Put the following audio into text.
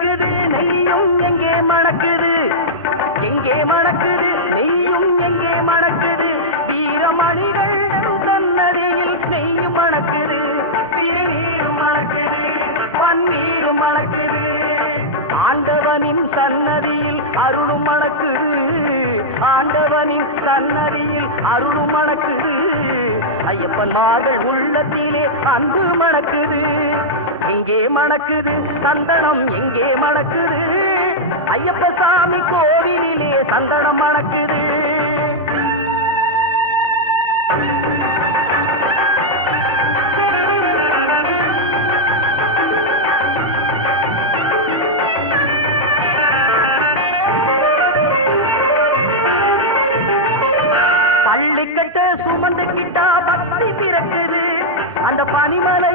மணக்குது நெய்யும் எங்கே மணக்குது, எங்கே மணக்குது நெய்யும் எங்கே மணக்குது, வீரமணிகள் சொன்னதில் நெய்யும் மணக்குது, நீரும் மணக்குது, பன்னீரும் மணக்குது, ஆண்டவனின் சன்னதியில் அருளும் மணக்குது, ஆண்டவனின் சன்னதியில் அருளும் மணக்குது, ஐயப்பன் மார்கள் உள்ளத்திலே அன்பு மணக்குது, இங்கே மணக்குது சந்தனம் எங்கே மணக்குது, ஐயப்ப சாமி கோவிலிலே சந்தனம் மணக்குது. பள்ளிக்கட்ட சுமந்துக்கிட்டா பக்தி பிறக்குது, அந்த பனிமலை